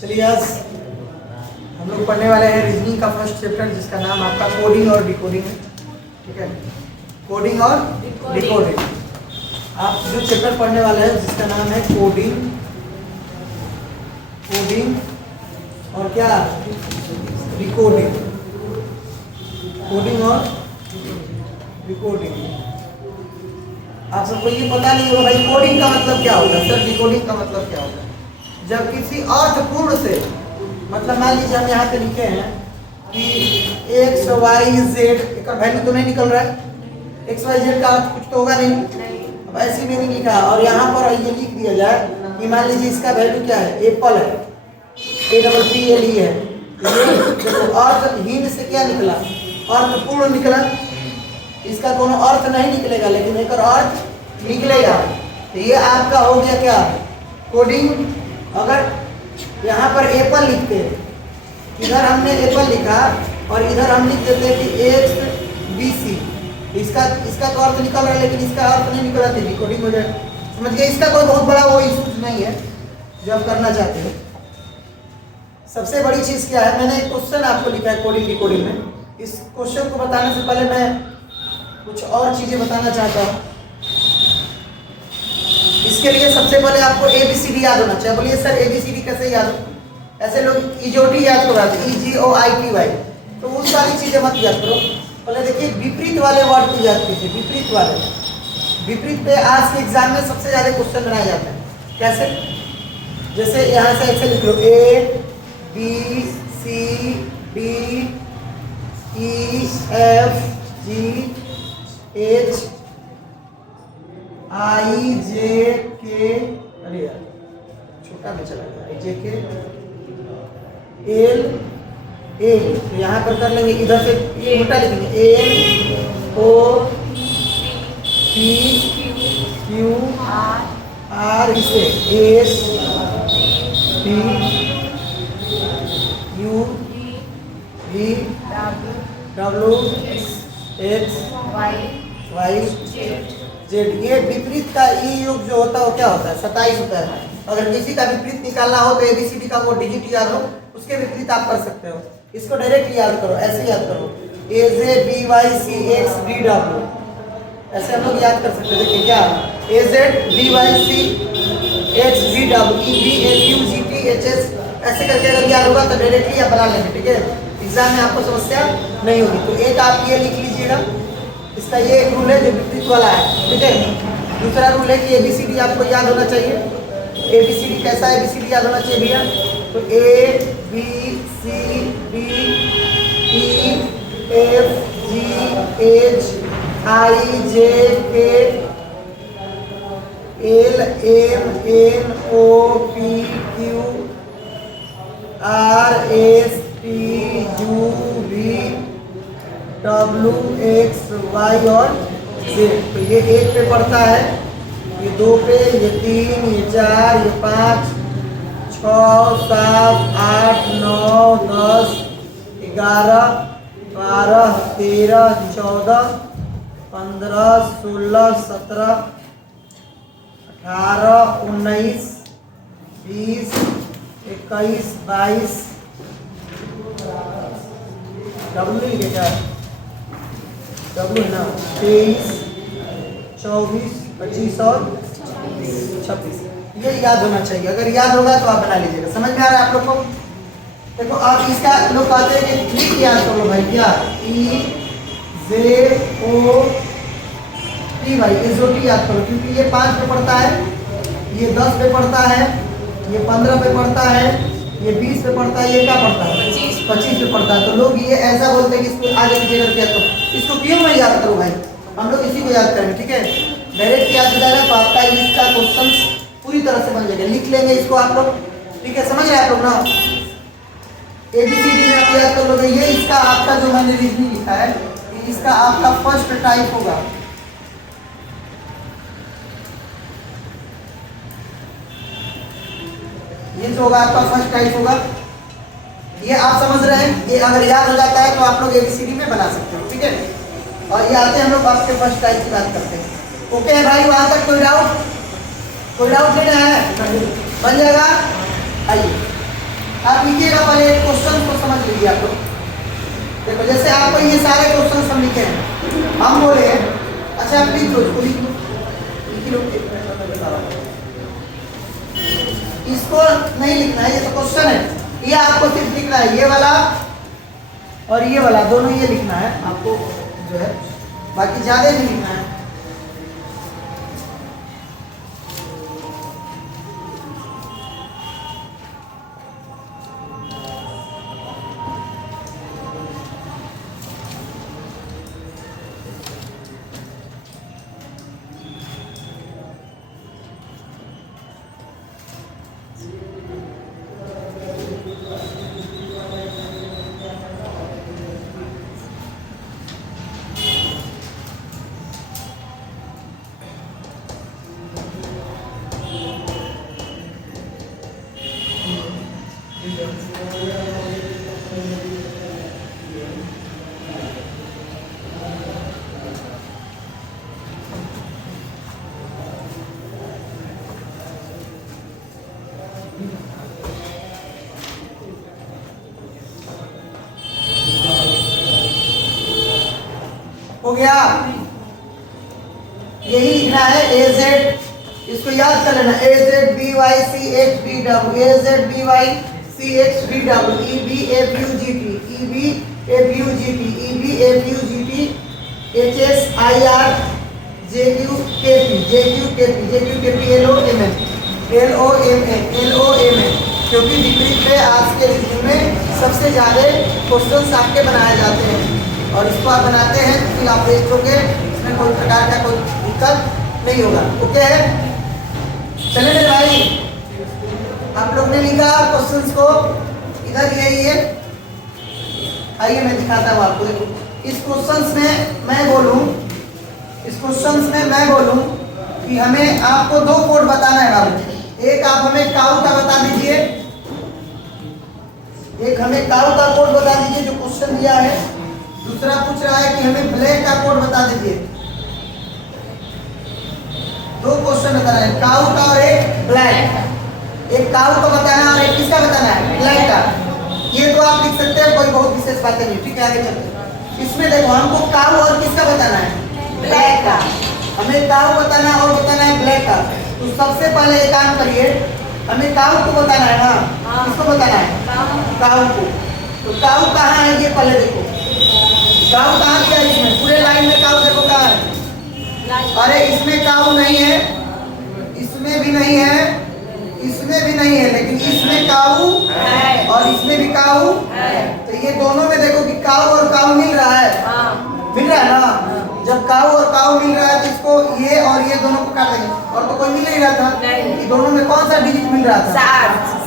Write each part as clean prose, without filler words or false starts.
चलिए आज हम लोग पढ़ने वाले हैं रीजनिंग का फर्स्ट चैप्टर जिसका नाम आपका कोडिंग और डिकोडिंग है। ठीक है, कोडिंग और डिकोडिंग। आप जो चैप्टर पढ़ने वाले हैं जिसका नाम है कोडिंग और क्या डिकोडिंग। कोडिंग और डिकोडिंग। आप सबको ये पता नहीं होगा भाई कोडिंग का मतलब क्या होता है, सर डिकोडिंग का मतलब क्या होता है। जब किसी अर्थपूर्ण से, मतलब मान लीजिए हम यहाँ पे लिखे हैं कि एक्स वाई जेड का वैल्यू तो नहीं निकल रहा है, एक्स वाई जेड का अर्थ कुछ तो होगा नहीं। अब ऐसी मीनिंग लिखा है और यहाँ पर ये लिख दिया जाए कि मान लीजिए इसका वैल्यू क्या है, एप्पल है, APPLE है। देखो अर्थहीन से क्या निकला, अर्थपूर्ण निकला। इसका कोनो अर्थ नहीं निकलेगा लेकिन एक अर्थ निकलेगा। तो ये आपका हो गया क्या, कोडिंग। अगर यहाँ पर एप्पल लिखते हैं, इधर हमने एप्पल लिखा और इधर हम लिख देते हैं कि XBC, इसका तो अर्थ निकल रहा है लेकिन इसका अर्थ नहीं निकला था, डिकोडिंग हो जाए। समझ गए, इसका कोई बहुत बड़ा वो इशू नहीं है जो आप करना चाहते हो। सबसे बड़ी चीज़ क्या है, मैंने एक क्वेश्चन आपको लिखा है कोडिंग डिकोडिंग में। इस क्वेश्चन को बताने से पहले मैं कुछ और चीज़ें बताना चाहता हूँ। इसके लिए सबसे पहले आपको ABCD याद होना चाहिए। बोलिए सर ABCD कैसे याद हो? ऐसे लोग इजोटी याद कराते हैं, EGOITY। तो वो सारी चीज़ें मत याद करो, पहले देखिए विपरीत वाले वर्ड को याद कीजिए। विपरीत वाले, विपरीत पे आज के एग्जाम में सबसे ज़्यादा क्वेश्चन बनाए जाते हैं। कैसे? जैसे यहाँ से ऐसे लिख लो ABCDEFGH IJK, अरे यार छोटा में चला गया, IJK LA। तो यहाँ पर कर लेंगे, इधर से उल्टा लिखेंगे LOPQR, इसे STUVWXYZ। ये विपरीत का ई योग जो होता है वो क्या होता है, 27 होता है। अगर किसी का विपरीत निकालना हो तो ABCD का वो डिजिट याद हो, उसके विपरीत आप कर सकते हो। इसको डायरेक्ट याद करो, ऐसे याद करो AZBYCXDW, ऐसे हम लोग याद कर सकते हैं। देखिए क्या AZBYCXDW EBAQGTHS, ऐसे करके अगर याद होगा तो डायरेक्टली आप बना लेंगे। ठीक है, एग्जाम में आपको समस्या नहीं होगी। तो एक आप ये लिख लीजिएगा, इसका ये एक रूल है जो विपरीत वाला है। ठीक है, दूसरा रूल है कि ABCD आपको याद होना चाहिए। ABCD कैसा ABCD याद होना चाहिए भैया? तो ABCDEFGHIJKLMNOPQRSTUVWXY और Z। तो ये एक पे पड़ता है, ये दो पे, ये 3, ये 4, ये 5, 6, 7, 8, 9, 10, 11, 12, 13, 14, 15, 16, 17, 18, 19, 20, 21, 22, डब्ल्यू लिखेगा, डब्ल्यू है ना, 23, 24, 25 और 26। ये याद होना चाहिए। अगर याद होगा तो आप बना लीजिएगा। समझ में आ रहा है आप लोग को? देखो आप इसका लोग कहते हैं कि ट्रिक याद करो भाई, क्या EZOT भाई, EZOT याद करो, क्योंकि ये 5 पे पड़ता है, ये 10 पे पड़ता है, ये 15 पे पड़ता है, ये 20 पे पड़ता है, ये क्या पड़ता है 25 पे पड़ता है। तो लोग ये ऐसा बोलते हैं कि इसको आगे पीछे करके याद करो। इसको क्यों मैं याद करूँ भाई, हम लोग इसी को याद करेंगे। ठीक है, डायरेक्ट याद हो जाएगा तो आपका इसका क्वेश्चन पूरी तरह से बन जाएगा। लिख लेंगे इसको आप लोग। ठीक है, समझ रहे हैं आप लोग ना? ABCD में आप याद कर लोगे। ये इसका आपका जो मैंने रीजनिंग लिखा है, इसका आपका फर्स्ट टाइप होगा। ये जो होगा आपका फर्स्ट टाइप होगा। ये आप समझ रहे हैं, ये अगर याद हो जाता है तो आप लोग ABCD में बना सकते हो। ठीक है, और ये आते हैं हम लोग आपके फर्स्ट टाइप की बात करते हैं। ओके है भाई, वहां तक कोई डाउट लेना है? बन जाएगा। आइए आप लिखिएगा पहले एक क्वेश्चन को समझ लीजिए आप लोग। देखो जैसे आपको ये सारे क्वेश्चन हम लिखे हैं, हम बोले अच्छा आप लिख लो, इसको लिख लो, लिख लो, एक मिनट में बता रहा हूं। इसको नहीं लिखना है, ये तो क्वेश्चन है, ये आपको सिर्फ लिखना है ये वाला और ये वाला, दोनों ये लिखना है आपको जो है, बाकी ज्यादा नहीं लिखना है। हो गया, यही लिखना है ए जेड, इसको याद कर लेना, A Z B Y C X D W, A Z B Y C X D W, E V F U G T, E V F U G T, E V F U G T, H S I R J Q K P, J Q K P, J Q K P, L O M N, L O M N, L O M N, क्योंकि degree पे आज के दिन में सबसे ज़्यादा question आपके बनाए जाते हैं और इसको आप बनाते हैं तो फिर आप देखोगे इसमें कोई प्रकार का कोई दिक्कत नहीं होगा। ओके है, चले मेरे भाई, आप लोग ने लिखा क्वेश्चंस को, इधर यही है, आइए मैं दिखाता हूँ आपको। देखो इस क्वेश्चंस में मैं बोलूँ, इस क्वेश्चंस में मैं बोलूँ कि हमें आपको दो कोड बताना है बाबू, एक आप हमें काउ का बता दीजिए, एक हमें काउ का कोड बता दीजिए जो क्वेश्चन दिया है, दूसरा पूछ रहा है कि हमें ब्लैक का कोड बता दीजिए। दो क्वेश्चन बताना है, काउ का और एक ब्लैक का, एक काउ का बताना है और एक किसका बताना है, ब्लैक का। ये तो आप लिख सकते हैं, कोई बहुत विशेष बातें नहीं, ठीक है आगे चलते हैं। इसमें देखो हमको काउ और किसका बताना है, ब्लैक का, हमें काउ बताना है और बताना है ब्लैक का। तो सबसे पहले एक काम करिए, हमें काउ को बताना है ना, किसको बताना है, काउ को। तो काउ कहाँ है ये पहले देखो, काउ कहाँ किया इसमें, पूरे लाइन में काउ देखो कहाँ है, अरे इसमें काउ नहीं है, इसमें भी नहीं है, इसमें भी नहीं है, लेकिन इसमें काउ है और इसमें भी काउ है। तो ये दोनों में देखो कि काउ और काउ मिल रहा है, मिल रहा है ना। जब काउ और काउ मिल रहा है तो इसको ये और ये दोनों को काट देंगे, और तो कोई मिल नहीं रहा था, कि दोनों में कौन सा डिजिट मिल रहा था,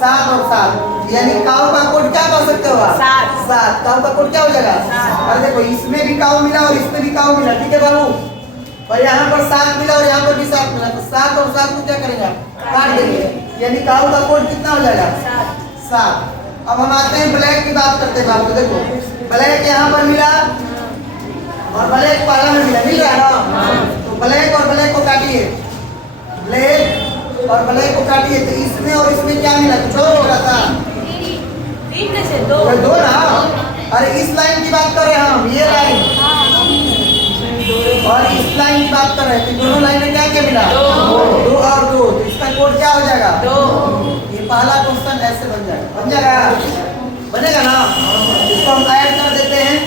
7 और 7, यानी काउ का कोड क्या कर सकते हो आप, 7, काउ का कोड क्या हो जाएगा, और देखो इसमें भी काउ मिला और इसमें भी काउ मिला, ठीक है बाबू, और यहाँ पर 7 मिला और यहाँ पर भी 7 मिला, तो 7 और 7 को क्या करेंगे आप, काट देंगे, यानी काउ का कोड कितना हो जाएगा, 7। अब हम आते हैं ब्लैक की बात करते हैं बाबू, तो देखो ब्लैक यहाँ पर मिला और ब्लैक पहला में मिला, मिल रहा है ना, तो ब्लैक और ब्लैक को काटिए, ब्लैक और ब्लैक को काटिए, तो इसमें और इसमें क्या मिला, कुछ और मिला था, दो ना, अरे इस लाइन की बात कर रहे हैं हम, ये लाइन और इस लाइन की बात कर रहे हैं, तो दोनों लाइन में क्या क्या मिला, 2 और 2, तो इसका कोड क्या हो जाएगा, 2। ये पहला क्वेश्चन ऐसे बन जाएगा, बन जाएगा, बनेगा ना। इसको हम ऐड कर देते हैं,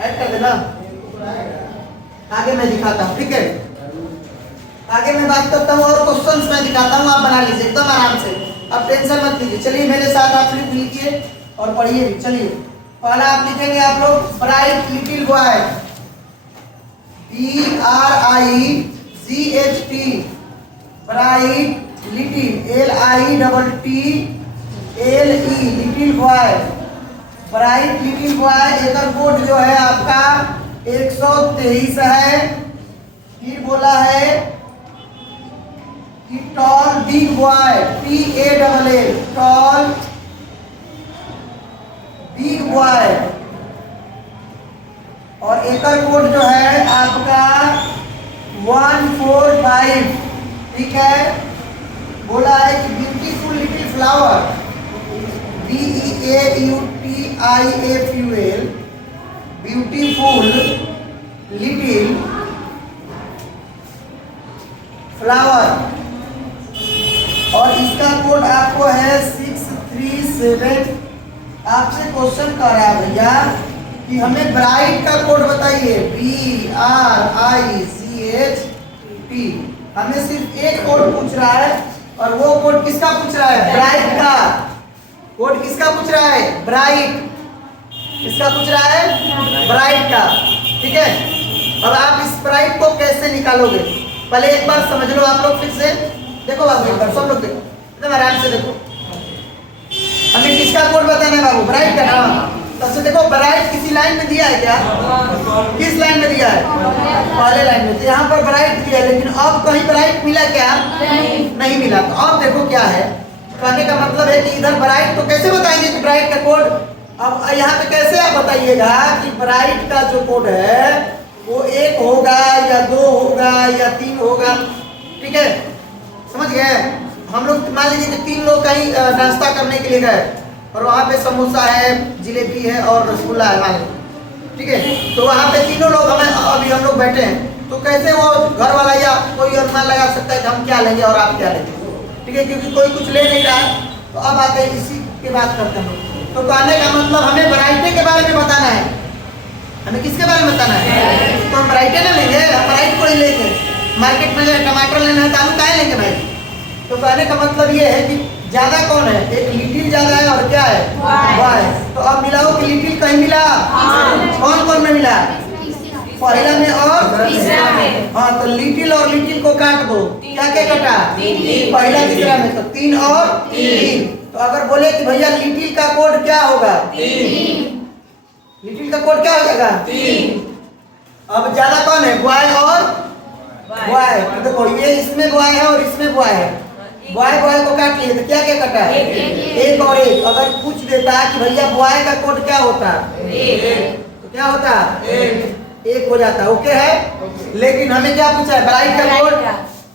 ऐड कर देना, आगे मैं दिखाता हूँ, ठीक है, आगे मैं बात करता हूँ और क्वेश्चंस मैं दिखाता हूँ, आप बना लीजिए एकदम आराम से, अब टेंशन मत लीजिए। चलिए मेरे साथ आप लिख लीजिए और पढ़िए भी। चलिए पहला आप लिखेंगे आप लोग, bright little boy, BRIGHT, bright little, LITTLE, little boy, bright little boy, एकर कोड जो है आपका 123 है। फिर बोला है कि tall big boy, TALL, tall big boy, और एकर कोड जो है आपका 145, ठीक है। बोला है कि beautiful little flower, BEAUTIFUL, beautiful little flower, और इसका कोड आपको है 637। आपसे क्वेश्चन कर रहा है भैया कि हमें ब्राइट का कोड बताइए, BRICHT। हमें सिर्फ एक कोड पूछ रहा है, और वो कोड किसका पूछ रहा है? ब्राइट का। कोड किसका पूछ रहा है? ब्राइट। किसका पूछ रहा है? ब्राइट का। ठीक है, अब आप इस ब्राइट को कैसे निकालोगे पहले एक बार समझ लो आप लोग फिर से। देखो बाबू, एक बार सब लोग देखो, एकदम आराम से देखो। हमें किसका कोड बताना है बाबू? ब्राइट का ना। सबसे देखो, ब्राइट किसी लाइन में दिया है क्या? किस लाइन में दिया है? पहले लाइन में। तो यहाँ पर ब्राइट दिया है, लेकिन अब कहीं ब्राइट मिला क्या? नहीं मिला। तो अब देखो क्या है, कहने का मतलब है कि इधर ब्राइट तो कैसे बताएंगे कि ब्राइट का कोड। अब यहाँ पे कैसे आप बताइएगा कि ब्राइट का जो कोड है वो 1 होगा या 2 होगा या 3 होगा। ठीक है, समझ गए? हम लोग मान लीजिए कि 3 लोग कहीं नाश्ता करने के लिए गए, और वहाँ पे समोसा है, जिलेबी है और रसगुल्ला है मान लीजिए। ठीक है, तो वहाँ पे तीनों लोग अभी हम लोग बैठे हैं, तो कैसे वो घर वाला या कोई अनुमान लगा सकता है कि हम क्या लेंगे और आप क्या लेंगे? ठीक है, क्योंकि कोई कुछ ले नहीं रहा है। तो अब आते हैं इसी के बात करते हैं। तो कहने का मतलब हमें वैरायटी के बारे में बताना है। हमें किसके बारे में बताना है? तो हम वैरायटी ना लेंगे, हम वैरायटी को ही लेंगे। मार्केट में टमाटर लेना है तो आलू काहे लेंगे भाई? तो कहने का मतलब ये है कि ज्यादा कौन है? एक लिटिल ज्यादा है और क्या है? वाई। तो अब मिलाओ कि लिटिल कहीं मिला, कौन कौन में मिला? पहला में और तीसरा में। हाँ, तो लिटिल और लिटिल को काट दो। क्या क्या कटा? पहला तीसरा में, तो 3 और 3। तो अगर बोले कि भैया लिटिल का कोड क्या होगा? 3। लिटिल का कोड क्या हो जाएगा? 3। अब ज्यादा कौन है? बॉय और बॉय। तो देखो, ये इसमें बॉय है और इसमें बॉय है। बॉय बॉय को काट लिए तो क्या क्या कटा? 1 और 1। अगर पूछ देता कि भैया बॉय का कोड क्या होता, तो क्या होता? 1 हो जाता। ओके है। लेकिन हमें क्या पूछा है? ब्राइट का कोड।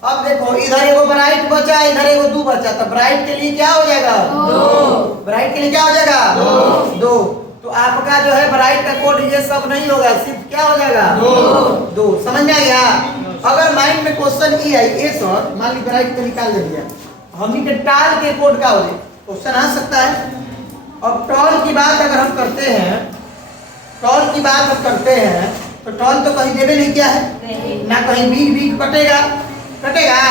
अब देखो, इधर एगो ब्राइट बचा, इधर एगो 2 बचा, तो ब्राइट के लिए क्या हो जाएगा? 2। ब्राइट के लिए क्या हो जाएगा? 2। तो आपका जो है ब्राइट का कोड ये सब नहीं होगा, सिर्फ क्या हो जाएगा? 2। समझ में आ गया? अगर माइंड में क्वेश्चन ये आई, ए सर मान ली ब्राइट को निकाल दे दिया, हमनी के टाल के कोड का हो जाए, क्वेश्चन आ सकता है। अब टॉल की बात अगर हम करते हैं, टॉल की बात हम करते हैं, तो टॉल तो कहीं देवे नहीं किया है ना, कहीं बीग कटेगा? कटेगा?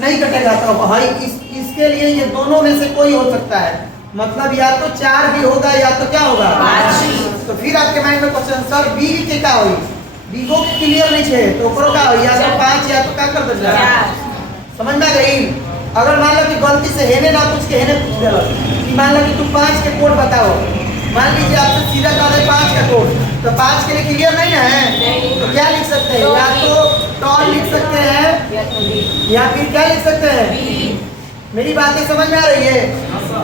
नहीं कटेगा। तो भाई इसके लिए ये दोनों में से कोई हो सकता है, मतलब या तो 4 भी होगा या तो क्या होगा? 5। तो फिर आपके माइंड में क्वेश्चन, सर बीग के क्या होई? बीगो क्लियर नहीं है तो ओकरो का होई? या तो 5 या तो क्या कर दे? 4। समझ में आ गई? अगर मान लो कि गलती से हेने ना पूछ के हेने पूछ देला, मान लो कि तुम 5 के कोड बताओ, मान लीजिए आपसे सीधा कहा है 5 का कोड, तो 5 के लिए क्लियर नहीं ना है, तो क्या लिख सकते हैं? या तो टॉल लिख सकते हैं या फिर क्या लिख सकते हैं? मेरी बातें समझ में आ रही है?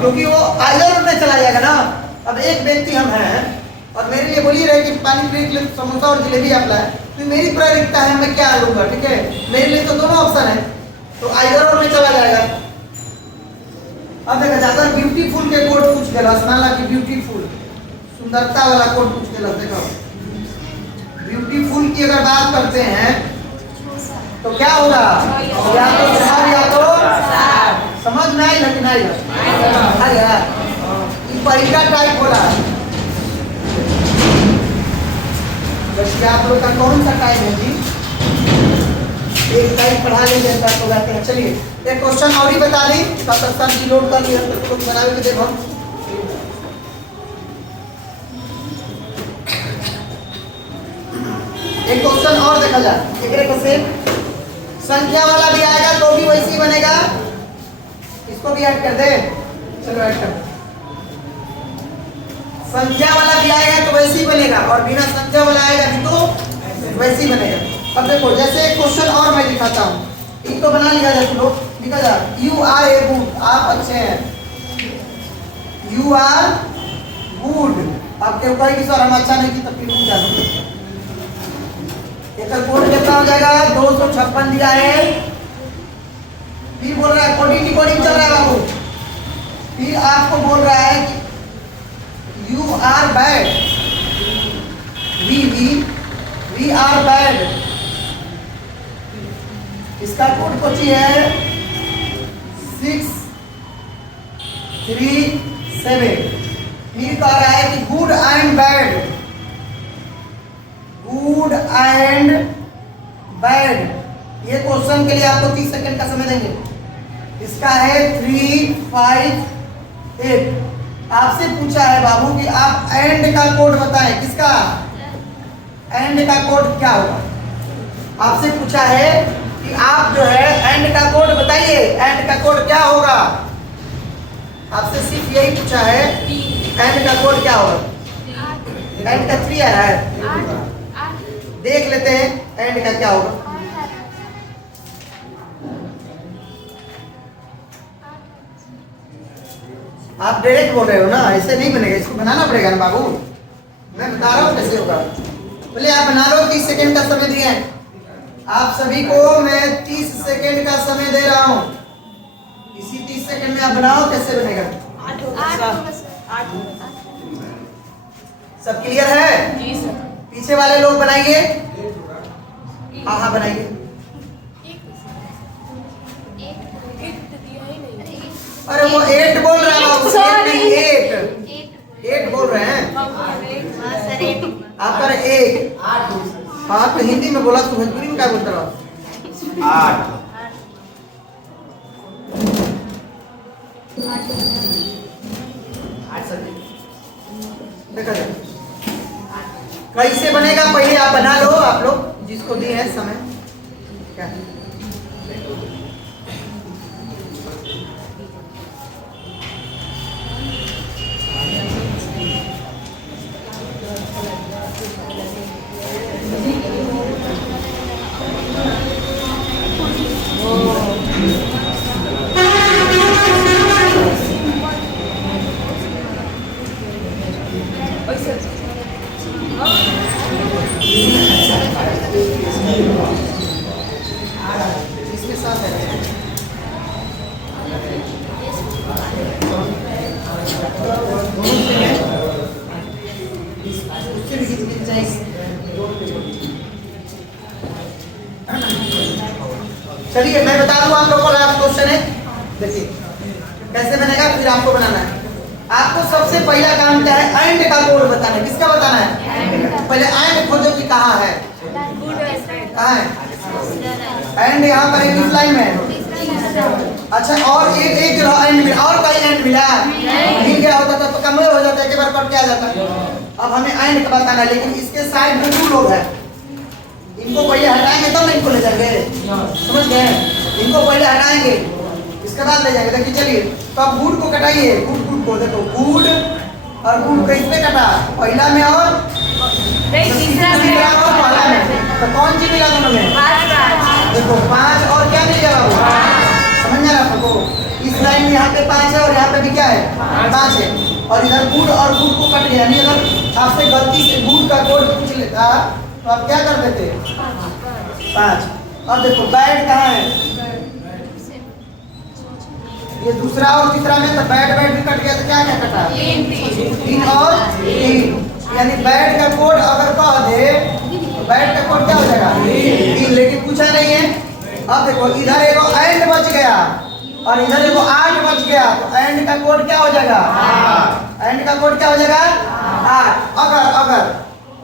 क्योंकि वो आइलर में चला जाएगा ना। अब एक व्यक्ति हम हैं और मेरे लिए बोली रहे कि पानी पूरी के लिए समोसा और जलेबी आप लाए, तो मेरी प्रायोरिकता है मैं क्या लूंगा? ठीक है, मेरे लिए तो दोनों ऑप्शन है, तो आइलर में चला जाएगा। अब देखा जाता है ब्यूटीफुल के कोड पूछ देला, मान ला कि ब्यूटीफुल सुंदरता वाला कोड पूछ देला। देखो, ब्यूटीफुल की अगर बात करते हैं तो क्या होगा? या तो 4 या तो 7। समझ में आई लेकिन आई है पहला टाइप होला। वैसे आप लोग का कौन सा टाइप है जी? एक टाइप पढ़ा लेंगे तो जाते हैं। चलिए एक क्वेश्चन और ही बता दी, तब तक सर जी लोड कर लिया, तो बनावे के देखो। एक क्वेश्चन और देखा जाए, एक क्वेश्चन संख्या वाला भी आएगा तो भी वैसे ही बनेगा। इसको भी ऐड कर दे, चलो ऐड कर। संख्या वाला भी आएगा तो वैसे ही बनेगा, और बिना संख्या वाला आएगा भी तो वैसे ही बनेगा। अब देखो, जैसे एक क्वेश्चन और मैं दिखाता हूँ, इसको बना लिया जाए लोग, लिखा जाए यू आर ए गुड, आप अच्छे हैं। यू आर गुड, आपके ऊपर की सर हम अच्छा नहीं की तब फिर जानो। कोड कितना हो जाएगा? 256 दिया है। फिर बोल रहा है कोडिंग डिकोडिंग चल रहा है बाबू, फिर आपको बोल रहा है कि are bad, we are bad. इसका कोड कोची है 637। फिर कह रहा है कि good and bad, good and bad. ये क्वेश्चन के लिए आपको 30 सेकंड का समय देंगे। इसका है 358। आपसे पूछा है बाबू कि आप एंड का कोड बताएं। किसका एंड का कोड क्या होगा? आपसे पूछा है कि आप जो है एंड का कोड बताइए, एंड का कोड क्या होगा? आपसे सिर्फ यही पूछा है एंड का कोड क्या होगा। एंड का 3 आया है, देख लेते हैं एंड का क्या होगा। आप डायरेक्ट बोल रहे हो ना, ऐसे नहीं बनेगा, इसको बनाना पड़ेगा ना बाबू। मैं बता रहा हूँ कैसे होगा। पहले आप बना लो, 30 सेकंड का समय दिए हैं आप सभी को। मैं 30 सेकंड का समय दे रहा हूँ। इसी 30 सेकंड में आप बनाओ, कैसे बनेगा। सब क्लियर है? जी सर। पीछे वाले लोग बनाइए। हाँ हाँ बनाइए। अरे वो 8 बोल रहा है बाबू, 8 बोल रहे हैं आप। पर 1 हाँ तो हिंदी में बोला तो भोजपुरी में क्या बोलता रहा? 8 देखा जाए कैसे बनेगा। पहले आप बना लो, आप लोग जिसको दिए हैं समय। क्या इसके साथ है चलिए मैं बता दूं आप लोगों को। लास्ट क्वेश्चन है, देखिए कैसे बनेगा, फिर आपको बनाना है। आपको सबसे पहला काम क्या है? एंड का कोड बताना है। किसका बताना है? पहले एंड खोजो कि कहाँ है। कहाँ है एंड? यहाँ पर इस लाइन में। अच्छा और एक जो एंड मिला, और कहीं एंड मिला मिल गया होता तो कम हो जाता है, एक बार कट के आ जाता। अब हमें एंड का बताना है, लेकिन इसके साइड में 2 लोग हैं। इनको पहले हटाएंगे तब ना इनको ले जाएंगे, समझ गए? इनको पहले हटाएंगे, इसके बाद ले जाएंगे। देखिए चलिए तो अब गुड को कटाइए। गुड को देखो, गुड और गुड कैसे कटा? पहला में और तीसरा में और पहला में। तो कौन सी मिला दोनों में? देखो 5 और क्या मिल गया बाबू? समझ रहा आपको? इस लाइन में यहाँ पे 5 है और यहाँ पे भी क्या है? 5 है। और इधर गुड और गुड को कट गया। यानी अगर आपसे गलती से गुड का कोड पूछ लेता तो आप क्या कर देते? 5। और देखो बैड कहाँ है? ये दूसरा और तीसरा में तो बैड भी कट गया, तो क्या क्या कटा? 3 और 3। यानी बैड का कोड अगर कह दे तो बैड का कोड क्या हो जाएगा? 3। लेकिन पूछा नहीं है। अब देखो इधर एगो एंड बच गया और इधर एगो 8 बच गया, तो एंड का कोड क्या हो जाएगा? एंड का कोड क्या हो जाएगा? 8।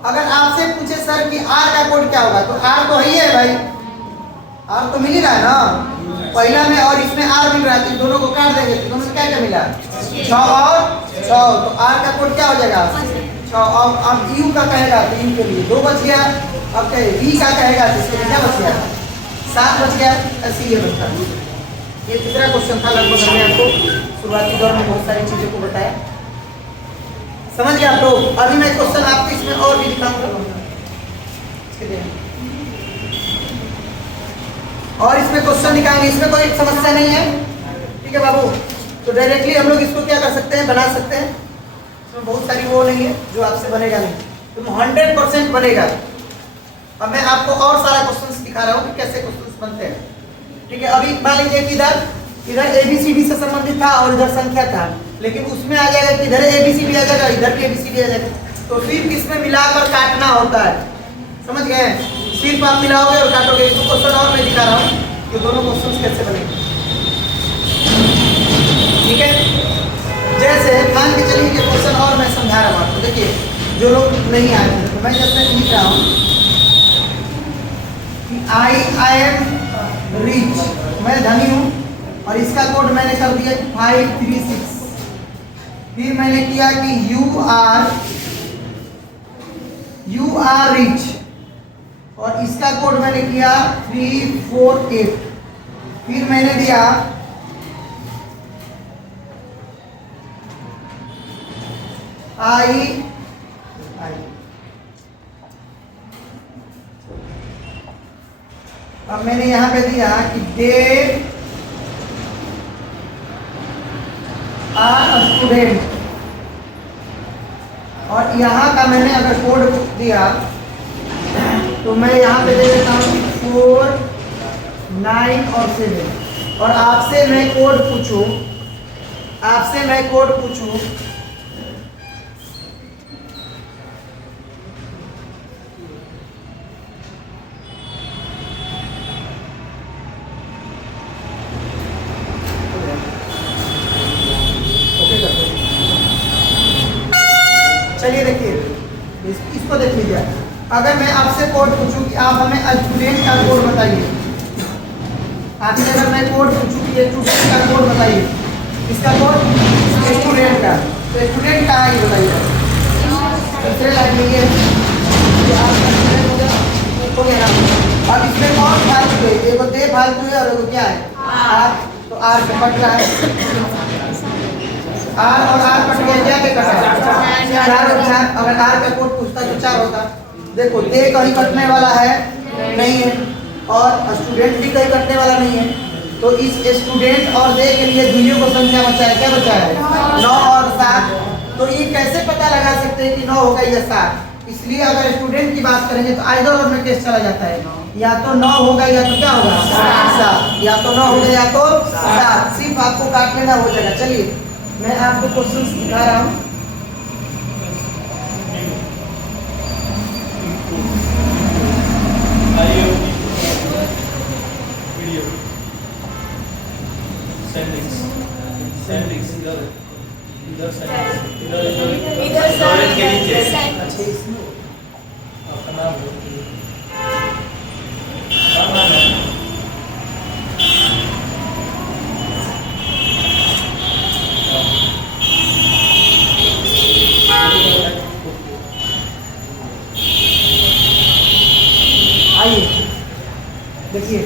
अगर आपसे पूछे सर कि आर का कोड क्या होगा, तो आर तो ही है भाई, आर तो मिल ही रहा है ना। पहला में और इसमें आर मिल रहा है, तो दोनों को काट देंगे तो दोनों में क्या क्या मिला? 6 और 6। तो आर का कोड क्या हो जाएगा? 6। अब यू का कहेगा तो यू के लिए 2 बच गया। अब कहे वी का कहेगा तो इसके लिए क्या बच गया? 7 बच गया। ऐसे ये बचता है। ये तीसरा क्वेश्चन था। लगभग हमने आपको शुरुआती दौर में बहुत सारी चीजों को बताया, समझ गए आप लोग? अभी मैं क्वेश्चन आपको इसमें और भी दिखाऊंगा और इसमें क्वेश्चन दिखाएंगे। इसमें कोई समस्या नहीं है, ठीक है बाबू? तो डायरेक्टली हम लोग इसको क्या कर सकते हैं? बना सकते हैं। इसमें बहुत सारी वो नहीं है जो आपसे बनेगा नहीं, तो 100% बनेगा। अब मैं आपको और सारा क्वेश्चन दिखा रहा हूँ कि कैसे क्वेश्चन बनते हैं, ठीक है? अभी मान लीजिए कि इधर ABCD से संबंधित था और इधर संख्या था, लेकिन उसमें आ जाएगा कि इधर ABCD आ जाएगा, इधर भी ABCD आ जाएगा। तो फिर किसमें मिलाकर काटना होता है, समझ गए? सिर्फ आप मिलाओगे और काटोगे। इसको क्वेश्चन और मैं दिखा रहा हूँ कि दोनों क्वेश्चन कैसे बनेंगे, ठीक है? जैसे मान के चलिए कि क्वेश्चन और मैं समझा रहा हूँ आपको। देखिए जो लोग नहीं आए थे तो मैं जैसे लिख रहा हूँ कि आई एम रिच, मैं धनी हूँ, और इसका कोड मैंने कर दिया 536। फिर मैंने किया कि यू आर रिच, और इसका कोड मैंने किया 348। फिर मैंने दिया आई अब मैंने यहां पे दिया कि दे आर स्टूडेंट, और यहाँ का मैंने अगर कोड दिया तो मैं यहाँ पे दे देता हूँ 4, 9 और 7। और आपसे मैं कोड पूछूं चलिए देखिए इसको देख लीजिए। अगर मैं आपसे कोड पूछूं कि आप हमें स्टूडेंट का कोड बताइए, आपसे अगर मैं कोड पूछूं कि स्टूडेंट का कोड बताइए, इसका कोड स्टूडेंट का, तो स्टूडेंट का ही बताइए। दूसरे लाइन में ये हो गया। अब इसमें कौन फालतू है? एगो दे फालतू है और एगो क्या है आर, तो आर से कट रहा है, आर और आर कट गया, क्या क्या कटा? 4 और 4। अगर आर का कोड पूछता तो 4 होता। देखो दे कहीं कटने वाला है नहीं है, और स्टूडेंट भी कहीं कटने वाला नहीं है, तो इस स्टूडेंट और दे के लिए दूरियों को संख्या बचा है, क्या बचा है? 9 और 7। तो ये कैसे पता लगा सकते हैं कि 9 होगा या 7? इसलिए अगर स्टूडेंट की बात करेंगे तो आइदर और में केस चला जाता है, या तो 9 होगा या तो क्या होगा 7, या तो 9 होगा या तो 7। सिर्फ आपको काट लेना हो जाएगा। चलिए मैं आपको क्वेश्चन दिखा रहा हूँ। आइए देखिए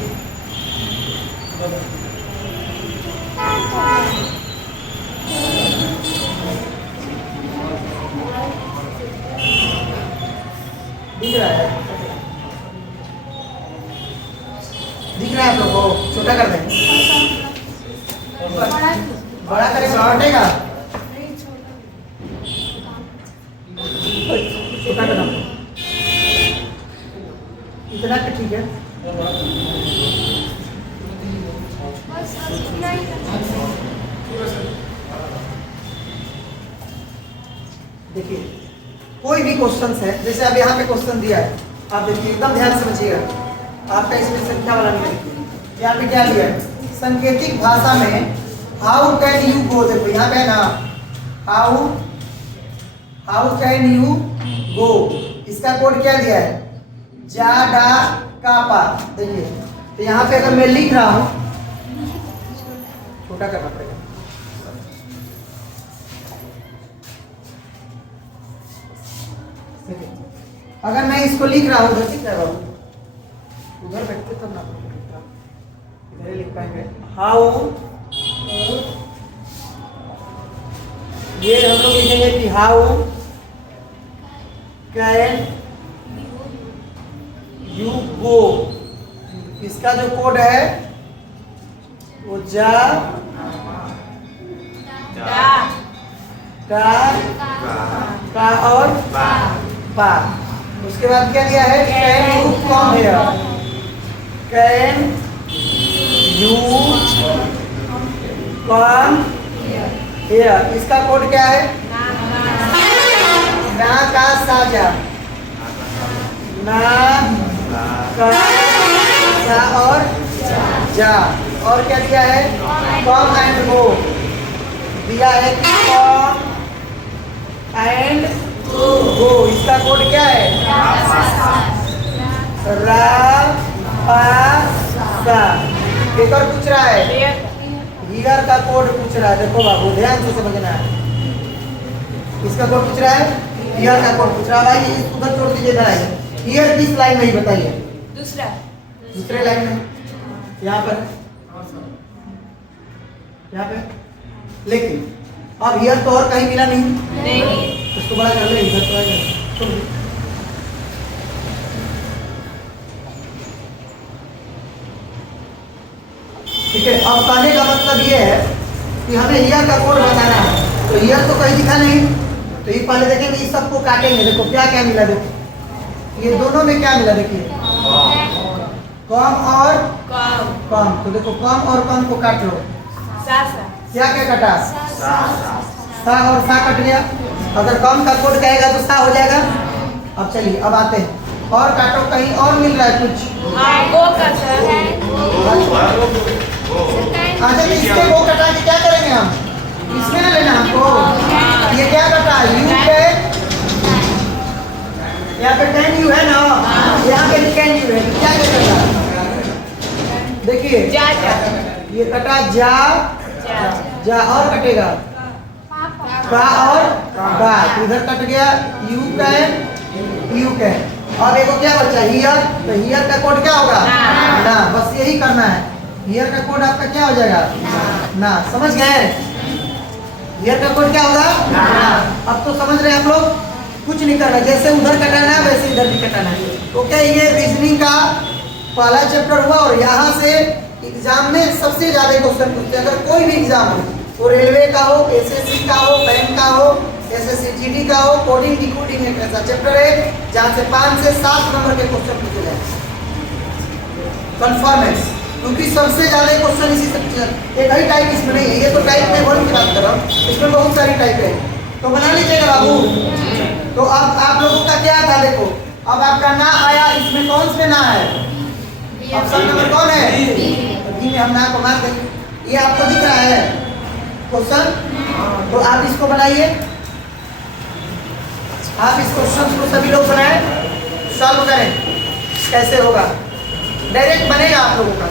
दिख रहा है आप लोग को? छोटा कर दें, बड़ा करें तो हटेगा, छोटा करना इतना का ठीक है। देखिए कोई भी क्वेश्चन है, जैसे अब यहाँ पे क्वेश्चन दिया है, आप देखिए एकदम ध्यान से समझिएगा। आपका इसमें संख्या वाला नहीं है, यहाँ पे क्या दिया है? सांकेतिक भाषा में हाउ कैन यू गो, देखो यहाँ पे है ना हाउ कैन यू गो, इसका कोड क्या दिया है? जा डा का पा। देखिए तो यहाँ पे अगर मैं लिख रहा हूँ, छोटा करना पड़ेगा, अगर मैं इसको लिख रहा हूँ उधर लिख रहा हूँ, उधर बैठते तब ना इधर लिख पाएंगे। हाउ, ये हम लोग लिखेंगे कि हाउ कैन यू गो, इसका जो कोड है वो जा का और पा। उसके बाद क्या दिया है? Can you come here, can you come air, इसका कोड क्या है? ना का साजा, ना का सा और जा। और क्या दिया है? कम एंड गो दिया है, कम एंड गो। इसका कोड क्या है? रा पा सा। एक और पूछ रहा है, हियर का कोड पूछ रहा है। देखो बाबू ध्यान से समझना है, इसका कोड पूछ रहा है, हियर का कोड पूछ रहा है। भाई इस उधर छोड़ दीजिए, इधर आइए। हियर किस लाइन में ही बताइए? दूसरे लाइन में, यहाँ पर, यहाँ पे। लेकिन अब हियर तो और कहीं मिला नहीं, उसको बड़ा कर ले, इधर तो आएगा। ठीक है, अब कहने का मतलब ये है कि हमें हियर का कोड बताना है। तो हियर तो कहीं दिखा नहीं, तो ये पहले देखेंगे, इस सबको काटेंगे। देखो क्या क्या मिला, देखो ये दोनों में क्या मिला, देखिए कम और कम। तो देखो कम और कम को काट लो, क्या क्या कटा? सा और सा कट गया। अगर कम का कोड कहेगा तो सा हो जाएगा। अब चलिए अब आते हैं, और काटो, कहीं और मिल रहा है कुछ? अच्छा इसके वो कटा के क्या करेंगे हम? इसमें ना लेना हमको। ये क्या कटा? यू पे, यहाँ पे 10 यू है ना, यहाँ पे 10 यू है। क्या क्या कटा? देखिए ये कटा जा, जा और कटेगा का और का। इधर कट गया यू कैन, यू कैन। अब देखो क्या बचा? हियर। तो हियर का कोड क्या होगा? ना। बस यही करना है। हियर का कोड आपका क्या हो जाएगा? ना। समझ गए? हियर का कोड क्या होगा? ना। अब तो समझ रहे हैं हम लोग, कुछ नहीं करना, जैसे उधर कटाना है वैसे इधर भी कटाना है। तो क्या ये रीजनिंग का पहला चैप्टर हुआ। और यहाँ से एग्जाम में सबसे ज्यादा क्वेश्चन पूछते हैं। अगर कोई भी एग्जाम हो, वो रेलवे का हो, एसएससी का हो, बैंक का हो, एसएससी जीडी का हो, कोडिंग डिकोडिंग एक ऐसा चैप्टर है जहाँ से 5 से 7 नंबर के क्वेश्चन पूछे जाए, कन्फर्म है। क्योंकि सबसे ज्यादा क्वेश्चन इसी से। एक ही टाइप इसमें नहीं है, ये तो टाइप में बोल की बात कर रहा हूँ, इसमें बहुत सारी टाइप है। तो बना लीजिएगा बाबू। तो अब आप लोगों का क्या था? देखो अब आपका ना आया, इसमें कौन से ना है? ऑप्शन नंबर कौन है? बी में हम ना को मार देंगे। ये आपको दिख रहा है क्वेश्चन, तो आप इसको बनाइए। आप इस क्वेश्चन को सभी लोग बनाएं, सॉल्व करें। कैसे होगा? डायरेक्ट बनेगा आप लोगों का।